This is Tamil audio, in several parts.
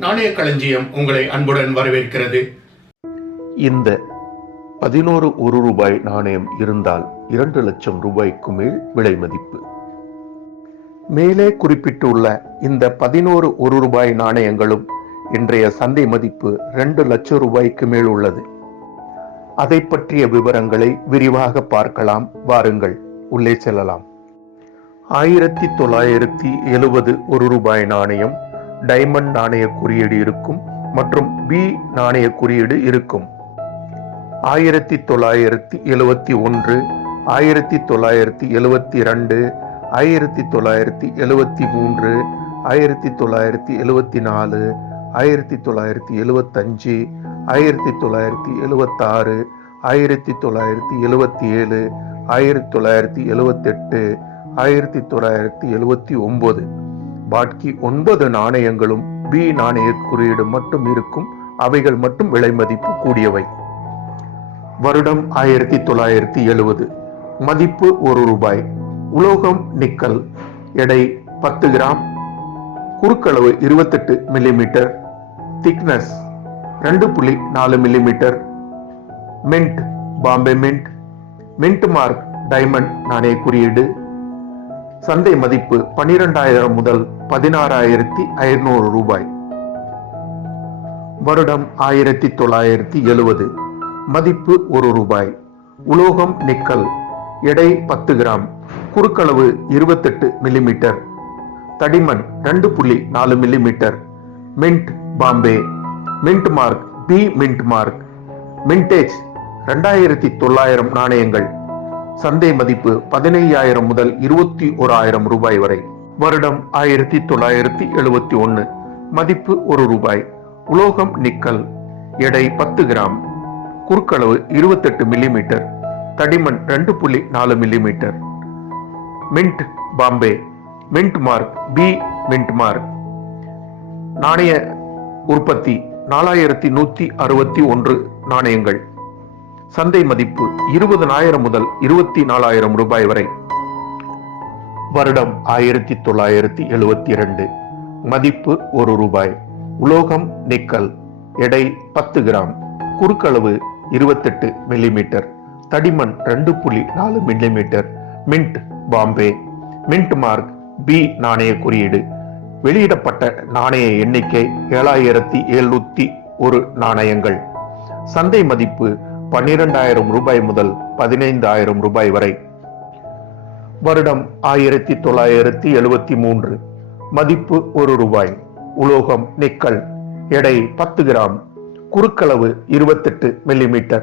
நாணய களஞ்சியம் உங்களை அன்புடன் வரவேற்கிறது. இந்த பதினோரு ஒரு ரூபாய் நாணயம் இருந்தால் இரண்டு லட்சம் ரூபாய்க்கு மேல் விலை மதிப்பு. மேலே குறிப்பிட்டுள்ள இந்த பதினோரு ஒரு ரூபாய் நாணயங்களும் இன்றைய சந்தை மதிப்பு ரெண்டு லட்சம் ரூபாய்க்கு மேல் உள்ளது. அதை பற்றிய விவரங்களை விரிவாக பார்க்கலாம். வாருங்கள் உள்ளே செல்லலாம். ஆயிரத்தி தொள்ளாயிரத்தி எழுபது ஒரு ரூபாய் நாணயம் டைமண்ட் நாணய குறியீடு இருக்கும் மற்றும் பி நாணய குறியீடு இருக்கும். ஆயிரத்தி தொள்ளாயிரத்தி எழுவத்தி ஒன்று ஆயிரத்தி தொள்ளாயிரத்தி எழுவத்தி ரெண்டு ஆயிரத்தி தொள்ளாயிரத்தி எழுவத்தி மூன்று ஆயிரத்தி தொள்ளாயிரத்தி எழுவத்தி நாலு ஆயிரத்தி தொள்ளாயிரத்தி எழுவத்தஞ்சு ஆயிரத்தி தொள்ளாயிரத்தி எழுவத்தாறு ஆயிரத்தி தொள்ளாயிரத்தி எழுவத்தி ஏழு ஆயிரத்தி தொள்ளாயிரத்தி எழுவத்தெட்டு ஆயிரத்தி தொள்ளாயிரத்தி எழுவத்தி ஒம்பது. பாக்கி ஒன்பது நாணயங்களும் பி நாணய குறியீடு மட்டும் இருக்கும். அவைகள் மட்டும் விலை மதிப்பு கூடியவை. வருடம் ஆயிரத்தி தொள்ளாயிரத்தி எழுபது மதிப்பு ஒரு ரூபாய். உலோகம் நிக்கல். எடை பத்து கிராம். குறுக்களவு இருபத்தெட்டு மில்லிமீட்டர் திக்னஸ் ரெண்டு புள்ளி நாலு millimetre mint Bombay mint mint mark diamond நாணய குறியீடு. சந்தை மதிப்பு பனிரெண்டாயிரம் முதல் பதினாறாயிரத்தி ஐநூறு ரூபாய். வருடம் ஆயிரத்தி தொள்ளாயிரத்தி எழுவது. மதிப்பு ஒரு ரூபாய். உலோகம் நிக்கல். எடை பத்து கிராம். குறுக்களவு இருபத்தெட்டு மில்லிமீட்டர். தடிமன் ரெண்டு புள்ளி நாலு millimetre. Mint Bombay. Mint mark. B mint mark. Mintage ரெண்டாயிரத்தி தொள்ளாயிரம் நாணயங்கள். சந்தை மதிப்பு பதினையாயிரம் முதல் இருபத்தி ஓராயிரம் ரூபாய் வரை. வருடம் ஆயிரத்தி தொள்ளாயிரத்தி எழுபத்தி ஒன்று மதிப்பு ஒரு ரூபாய். உலோகம் நிக்கல். எடை பத்து கிராம். குறுக்களவு இருபத்தெட்டு மில்லிமீட்டர். தடிமன் ரெண்டு புள்ளி நாலு millimetre. Mint Bombay. Mint mark. B mint mark. நாணய உற்பத்தி நாலாயிரத்தி நூத்தி அறுபத்தி ஒன்று நாணயங்கள். சந்தை மதிப்பு இருபதனாயிரம் முதல் இருபத்தி நாலாயிரம் ரூபாய் வரை. வருடம் ஆயிரத்தி தொள்ளாயிரத்தி எழுபத்தி இரண்டு மதிப்பு ஒரு ரூபாய். உலோகம் நிக்கல். எடை பத்து கிராம். குறுக்களவு இருபத்தெட்டு மில்லிமீட்டர். தடிமன் ரெண்டு புள்ளி நாலு millimetre. Mint Bombay. Mint mark B நாணய குறியீடு. வெளியிடப்பட்ட நாணய எண்ணிக்கை ஏழாயிரத்தி எழுநூத்தி ஒரு நாணயங்கள். சந்தை மதிப்பு பன்னிரெண்டாயிரம் ரூபாய் முதல் பதினைந்தாயிரம் ரூபாய் வரை. வருடம் ஆயிரத்தி தொள்ளாயிரத்தி எழுபத்தி மூன்று. மதிப்பு ஒரு ரூபாய். உலோகம் நிக்கல். எடை பத்து கிராம். குறுக்களவு இருபத்தெட்டு மில்லிமீட்டர்.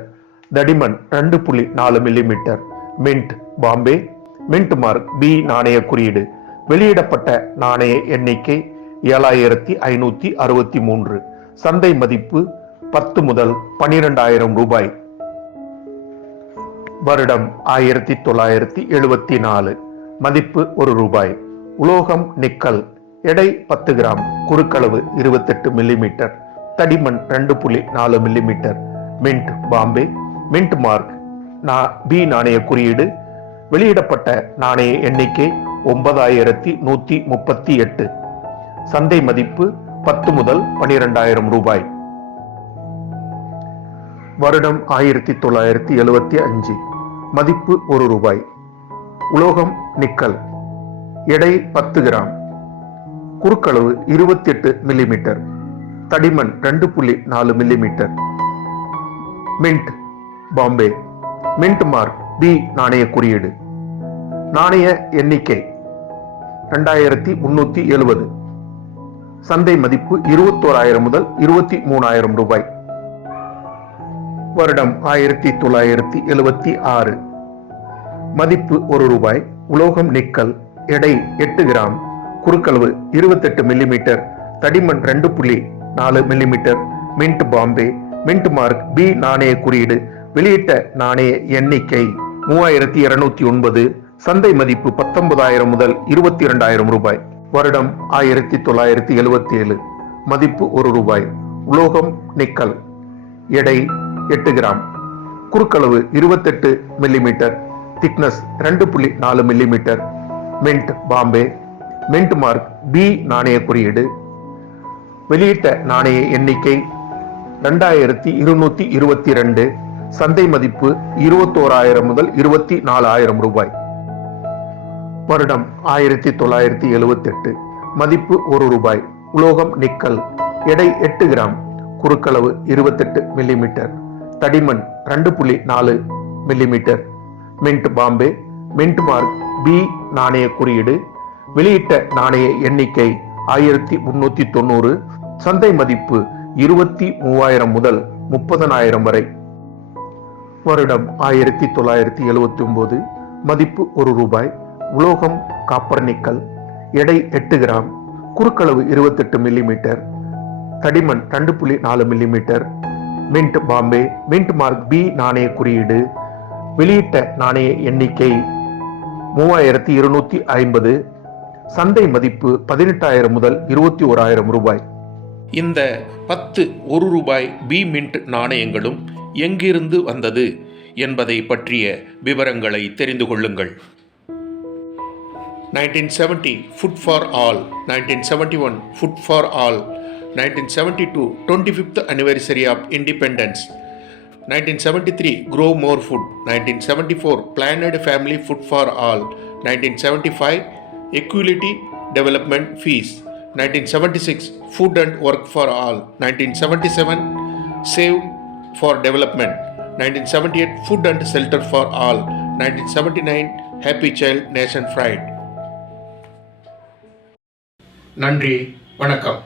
தடிமன் ரெண்டு புள்ளி நாலு millimetre. Mint Bombay. Mint mark B நாணய குறியீடு. வெளியிடப்பட்ட நாணய எண்ணிக்கை ஏழாயிரத்தி ஐநூத்தி அறுபத்தி மூன்று. சந்தை மதிப்பு பத்து முதல் பன்னிரெண்டாயிரம் ரூபாய். வருடம் ஆயிரத்தி தொள்ளாயிரத்தி எழுபத்தி நாலு. மதிப்பு ஒரு ரூபாய். உலோகம் நிக்கல். எடை பத்து கிராம். குறுக்களவு இருபத்தெட்டு மில்லிமீட்டர். தடிமன் ரெண்டு புள்ளி நாலு millimetre. Mint Bombay. Mint mark. நா- பி நாணய குறியீடு. வெளியிடப்பட்ட நாணய எண்ணிக்கை ஒன்பதாயிரத்தி நூத்தி முப்பத்தி எட்டு. சந்தை மதிப்பு பத்து முதல் பனிரெண்டாயிரம் ரூபாய். வருடம் ஆயிரத்தி தொள்ளாயிரத்தி எழுபத்தி அஞ்சு. மதிப்பு ஒரு ரூபாய். உலோகம் நிக்கல். எடை பத்து கிராம். குறுக்களவு இருபத்தி எட்டு மில்லிமீட்டர். தடிமன் ரெண்டு புள்ளி நாலு millimetre. Mint Bombay. Mint mark B நாணய குறியீடு. நாணய எண்ணிக்கை ரெண்டாயிரத்தி முன்னூத்தி எழுபது. சந்தை மதிப்பு இருபத்தோராயிரம் முதல் இருபத்தி மூணாயிரம் ரூபாய். வருடம் ஆயிரத்தி தொள்ளாயிரத்தி எழுபத்தி ஆறு. மதிப்பு ஒரு ரூபாய் உலோகம் நிக்கல் எடை எட்டு கிராம் குறுக்களவு இருபத்தெட்டு மில்லிமீட்டர் தடிமன் ரெண்டு புள்ளி நாலு millimetre mint Bombay mint mark B நாணய குறியீடு வெளியிட்ட நாணய எண்ணிக்கை மூவாயிரத்தி இருநூத்தி ஒன்பது சந்தை மதிப்பு பத்தொன்பதாயிரம் முதல் இருபத்தி இரண்டாயிரம் ரூபாய் வருடம் ஆயிரத்தி தொள்ளாயிரத்தி எழுபத்தி ஏழு மதிப்பு ஒரு ரூபாய் உலோகம் நிக்கல் எடை எட்டு கிராம் குறுக்களவு இருபத்தெட்டு மில்லிமீட்டர் திக்னஸ் ரெண்டு புள்ளி நாலு millimetre mint Bombay mint mark B நாணய குறியீடு. வெளியிட்ட நாணய எண்ணிக்கை ரெண்டாயிரத்தி இருநூத்தி இருபத்தி ரெண்டு சந்தை மதிப்பு இருபத்தோராயிரம் முதல் இருபத்தி நாலாயிரம் ரூபாய். வருடம் ஆயிரத்தி தொள்ளாயிரத்தி எழுபத்தி எட்டு. மதிப்பு ஒரு ரூபாய். உலோகம் நிக்கல். எடை எட்டு கிராம். குறுக்களவு இருபத்தெட்டு மில்லிமீட்டர் தடிமன் ரெண்டு புள்ளி நாலு millimetre mint Bombay mint mark B நாணய குறியீடு வெளியிட்ட நாணய எண்ணிக்கை ஆயிரத்தி முன்னூத்தி தொண்ணூறு சந்தை மதிப்பு இருபத்தி மூவாயிரம் முதல் முப்பதனாயிரம் வரை. வருடம் ஆயிரத்தி தொள்ளாயிரத்தி எழுவத்தி ஒன்பது மதிப்பு ஒரு ரூபாய் உலோகம் காப்பர் நிக்கல் எடை எட்டு கிராம் குறுக்களவு இருபத்தெட்டு மில்லிமீட்டர் தடிமன் ரெண்டு புள்ளி நாலு millimetre mint Bombay mint mark B நாணய குறியீடு வெளியிட்ட நாணய எண்ணிக்கை மூவாயிரத்தி இருநூத்தி ஐம்பது. சந்தை மதிப்பு பதினெட்டாயிரம் முதல் இருபத்தி ஓராயிரம் ரூபாய். இந்த பத்து ஒரு ரூபாய் பி மின்ட் நாணயங்களும் எங்கிருந்து வந்தது என்பதை பற்றிய விவரங்களை தெரிந்து கொள்ளுங்கள். 1970 food for all 1971 food for all nineteen seventy two twenty fifth anniversary of independence nineteen seventy three grow more food nineteen seventy four planet family food for all nineteen seventy five equality development peace nineteen seventy six food and work for all nineteen seventy seven save for development nineteen seventy eight food and shelter for all nineteen seventy nine happy child nation pride நன்றி வணக்கம்